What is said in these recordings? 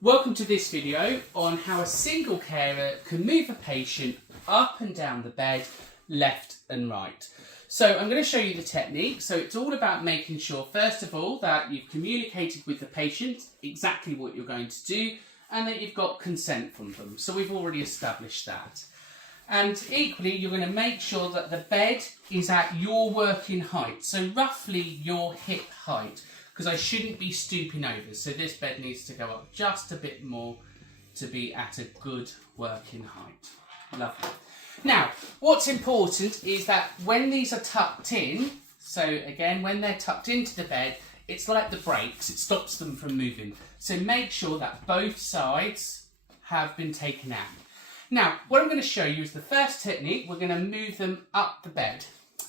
Welcome to this video on how a single carer can move a patient up and down the bed, left and right. So I'm going to show you the technique. So it's all about making sure, first of all, that you've communicated with the patient exactly what you're going to do and that you've got consent from them. So we've already established that. And equally, you're going to make sure that the bed is at your working height, so roughly your hip height, because I shouldn't be stooping over. So this bed needs to go up just a bit more to be at a good working height. Lovely. Now, what's important is that when these are tucked in, so again, when they're tucked into the bed, it's like the brakes, it stops them from moving. So make sure that both sides have been taken out. Now, what I'm going to show you is the first technique. We're going to move them up the bed.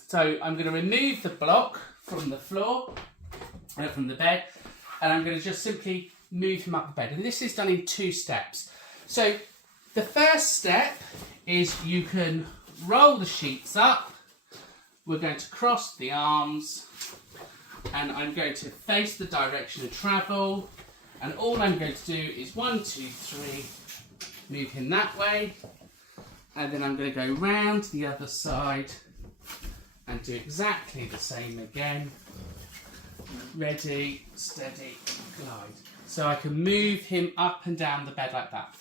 So I'm going to remove the block from the floor, from the bed, and I'm going to just simply move him up the bed. And this is done in 2 steps. So the first step is you can roll the sheets up. We're going to cross the arms, and I'm going to face the direction of travel. And all I'm going to do is 1, 2, 3. Move him that way, and then I'm going to go round the other side and do exactly the same again. Ready, steady, glide. So I can move him up and down the bed like that.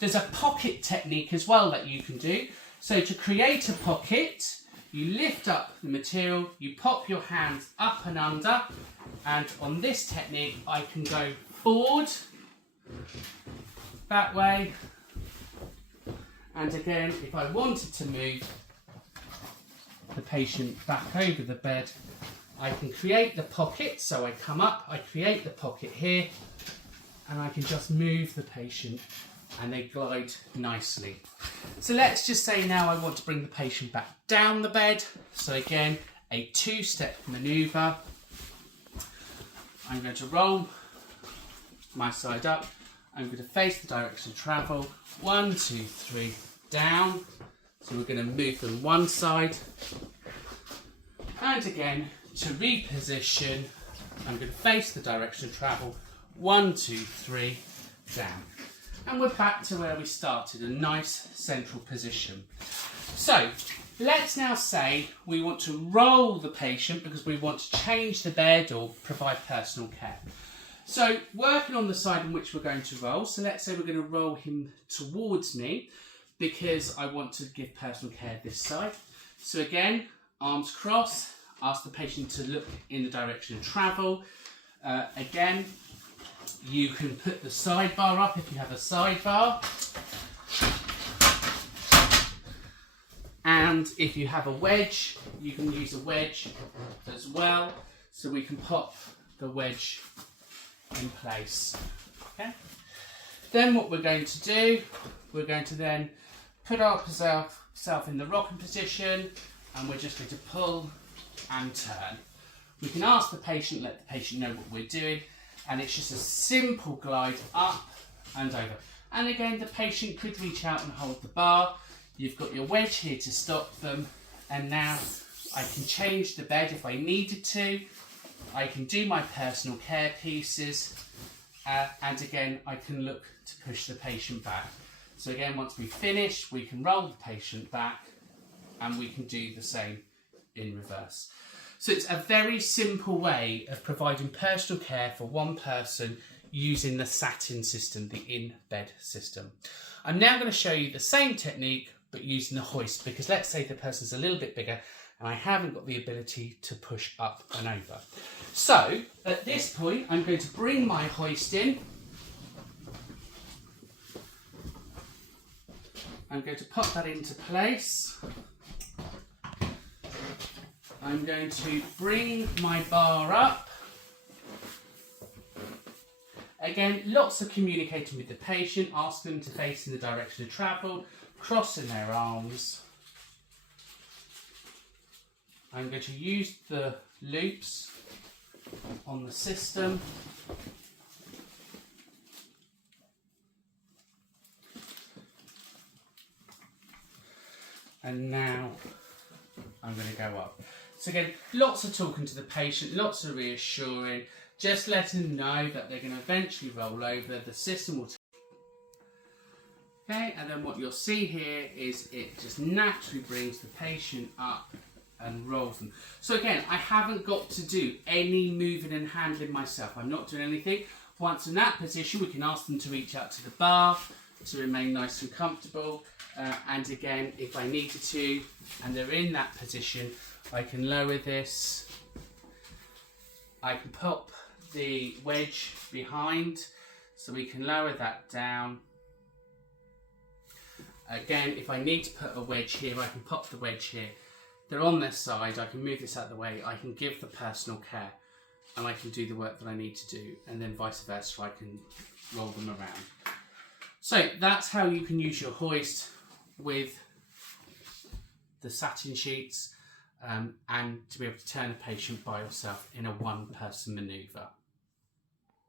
There's a pocket technique as well that you can do. So to create a pocket, you lift up the material, you pop your hands up and under, and on this technique I can go forward, that way. And again, if I wanted to move the patient back over the bed, I can create the pocket. So I come up, I create the pocket here, and I can just move the patient and they glide nicely. So let's just say now I want to bring the patient back down the bed. So again, a 2-step manoeuvre. I'm going to roll my side up. I'm going to face the direction of travel. 1, 2, 3, down. So we're going to move them one side. And again, to reposition, I'm going to face the direction of travel. 1, 2, 3, down. And we're back to where we started, a nice central position. So let's now say we want to roll the patient because we want to change the bed or provide personal care. So working on the side in which we're going to roll, so let's say we're going to roll him towards me because I want to give personal care this side. So again, arms crossed, ask the patient to look in the direction of travel. Again, you can put the sidebar up if you have a sidebar. And if you have a wedge, you can use a wedge as well. So we can pop the wedge in place. Okay. Then what we're going to do, we're going to then put ourselves in the rocking position, and we're just going to pull and turn. We can ask the patient, let the patient know what we're doing, and it's just a simple glide up and over. And again, the patient could reach out and hold the bar. You've got your wedge here to stop them, and now I can change the bed if I needed to. I can do my personal care pieces, and again, I can look to push the patient back. So again, once we finish, we can roll the patient back, and we can do the same in reverse. So it's a very simple way of providing personal care for one person using the satin system, the in-bed system. I'm now going to show you the same technique, but using the hoist, because let's say the person's a little bit bigger and I haven't got the ability to push up and over. So at this point, I'm going to bring my hoist in. I'm going to pop that into place. I'm going to bring my bar up. Again, lots of communicating with the patient, ask them to face in the direction of travel, crossing their arms. I'm going to use the loops on the system. And now I'm going to go up. So again, lots of talking to the patient, lots of reassuring, just letting them know that they're going to eventually roll over. The system will okay, and then what you'll see here is it just naturally brings the patient up and rolls them. So again, I haven't got to do any moving and handling myself. I'm not doing anything. Once in that position, we can ask them to reach out to the bar to remain nice and comfortable. And again, if I needed to, and they're in that position, I can lower this. I can pop the wedge behind, so we can lower that down. Again, if I need to put a wedge here, I can pop the wedge here. They're on their side, I can move this out of the way, I can give the personal care, and I can do the work that I need to do, and then vice versa, I can roll them around. So that's how you can use your hoist with the satin sheets and to be able to turn a patient by yourself in a one-person manoeuvre.